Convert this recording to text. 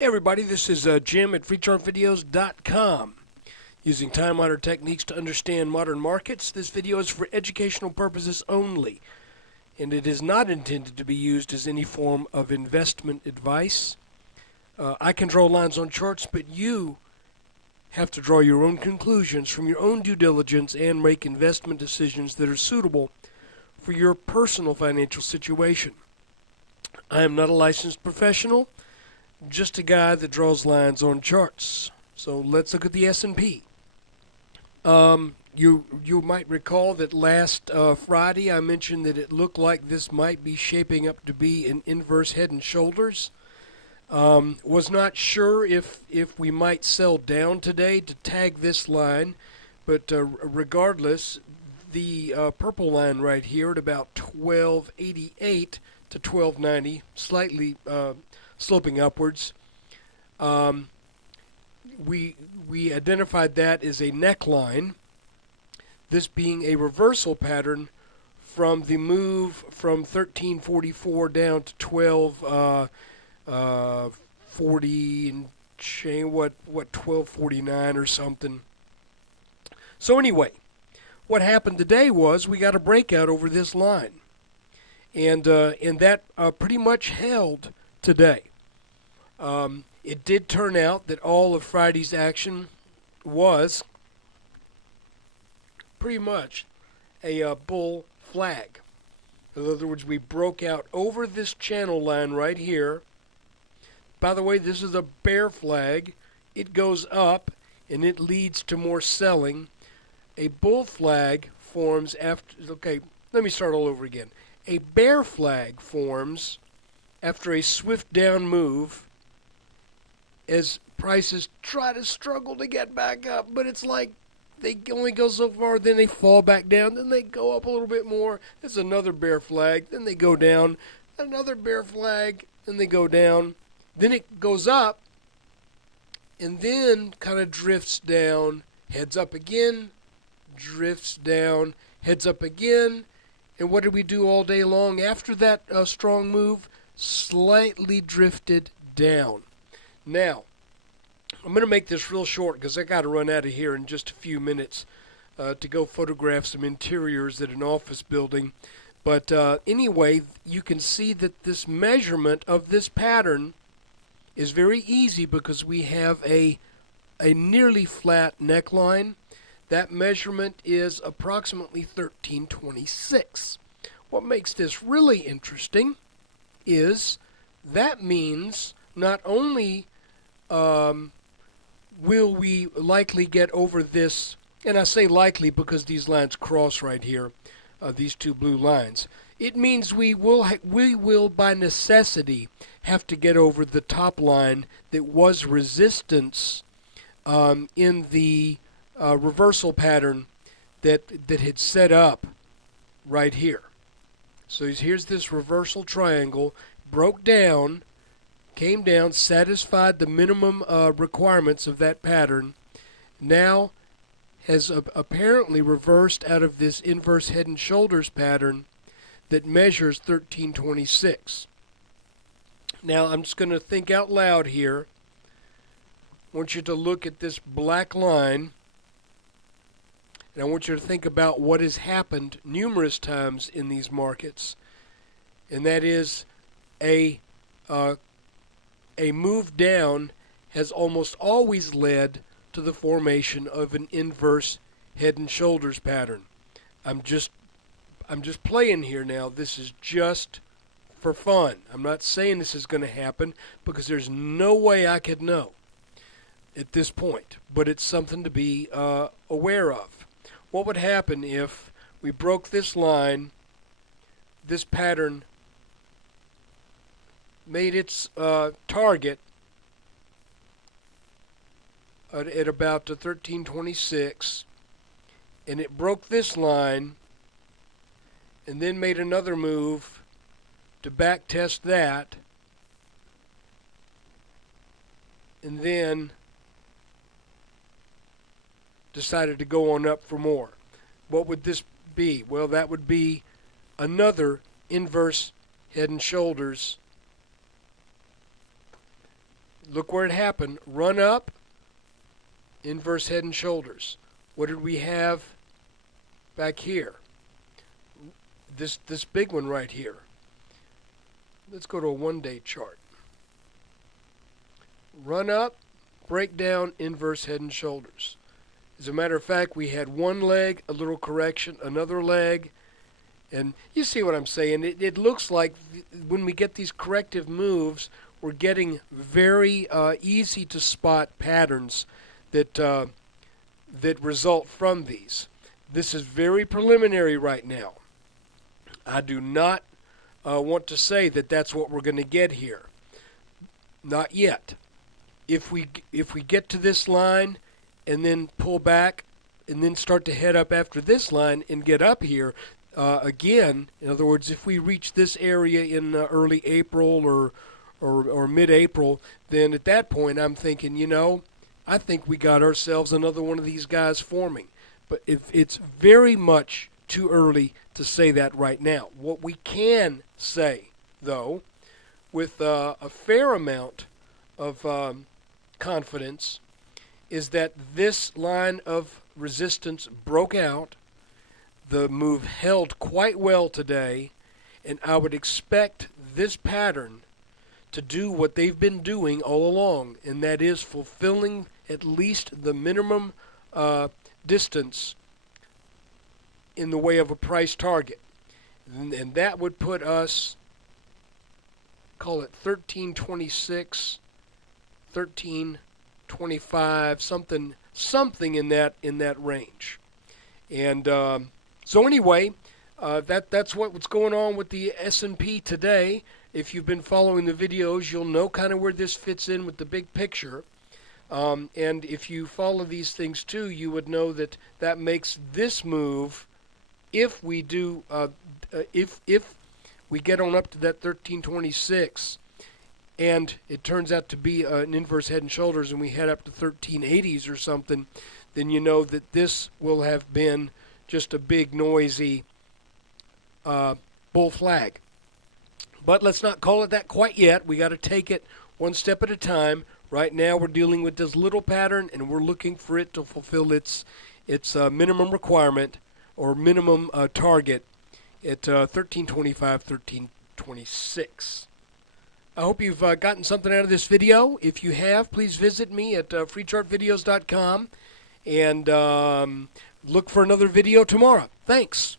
Hey everybody, this is Jim at freechartvideos.com. Using time-honored techniques to understand modern markets, this video is for educational purposes only, and it is not intended to be used as any form of investment advice. I can draw lines on charts, but you have to draw your own conclusions from your own due diligence and make investment decisions that are suitable for your personal financial situation. I am not a licensed professional, just a guy that draws lines on charts. So let's look at the S&P. You might recall that last Friday I mentioned that it looked like this might be shaping up to be an inverse head and shoulders. Was not sure if we might sell down today to tag this line, but regardless, the purple line right here at about 1288 to 1290, slightly sloping upwards. We identified that as a neckline, this being a reversal pattern from the move from 1344 down to 1240 and chain, what 1249 or something. So anyway, what happened today was we got a breakout over this line, and that pretty much held today. It did turn out that all of Friday's action was pretty much a bull flag. In other words, we broke out over this channel line right here. By the way, this is a bear flag. It goes up and it leads to more selling. A bull flag forms after, okay, let me start all over again. A bear flag forms after a swift down move as prices try to struggle to get back up, but it's like they only go so far, then they fall back down, then they go up a little bit more. There's another bear flag, then they go down, another bear flag, then they go down, then it goes up, and then kind of drifts down, heads up again, drifts down, heads up again. And what did we do all day long after that strong move? Slightly drifted down. Now, I'm going to make this real short because I got to run out of here in just a few minutes to go photograph some interiors at an office building. But anyway, you can see that this measurement of this pattern is very easy because we have a nearly flat neckline. That measurement is approximately 1326. What makes this really interesting is that means not only will we likely get over this, and I say likely because these lines cross right here, these two blue lines. It means we will by necessity have to get over the top line that was resistance in the reversal pattern that had set up right here. So here's this reversal triangle, broke down, came down, satisfied the minimum requirements of that pattern, now has apparently reversed out of this inverse head and shoulders pattern that measures 1326. Now I'm just going to think out loud here. I want you to look at this black line, and I want you to think about what has happened numerous times in these markets, and that is a move down has almost always led to the formation of an inverse head and shoulders pattern. I'm just playing here now. This is just for fun. I'm not saying this is going to happen because there's no way I could know at this point, but it's something to be aware of. What would happen if we broke this line, this pattern made its target at about 1326, and it broke this line and then made another move to back test that, and then decided to go on up for more. What would this be? Well, that would be another inverse head and shoulders look where it happened. Run up, inverse head and shoulders. What did we have back here? This big one right here. Let's go to a one-day chart. Run up, break down, inverse head and shoulders. As a matter of fact, we had one leg, a little correction, another leg, and you see what I'm saying. It looks like when we get these corrective moves, we're getting very easy to spot patterns that that result from these. This is very preliminary right now. I do not want to say that that's what we're going to get here. Not yet. If we get to this line and then pull back and then start to head up after this line and get up here again, in other words, if we reach this area in early April or mid-April, then at that point I'm thinking, I think we got ourselves another one of these guys forming. But it's very much too early to say that right now. What we can say, though, with a fair amount of confidence, is that this line of resistance broke out. The move held quite well today, and I would expect this pattern to do what they've been doing all along, and that is fulfilling at least the minimum distance in the way of a price target. And that would put us, call it 1326, 1325, something in that range. And so anyway, that's what's going on with the S&P today. If you've been following the videos, you'll know kind of where this fits in with the big picture. And if you follow these things too, you would know that makes this move, if we do, if we get on up to that 1326, and it turns out to be an inverse head and shoulders, and we head up to 1380s or something, then you know that this will have been just a big noisy bull flag. But let's not call it that quite yet. We got to take it one step at a time. Right now we're dealing with this little pattern, and we're looking for it to fulfill its minimum requirement or minimum target at 1325, 1326. I hope you've gotten something out of this video. If you have, please visit me at freechartvideos.com and look for another video tomorrow. Thanks.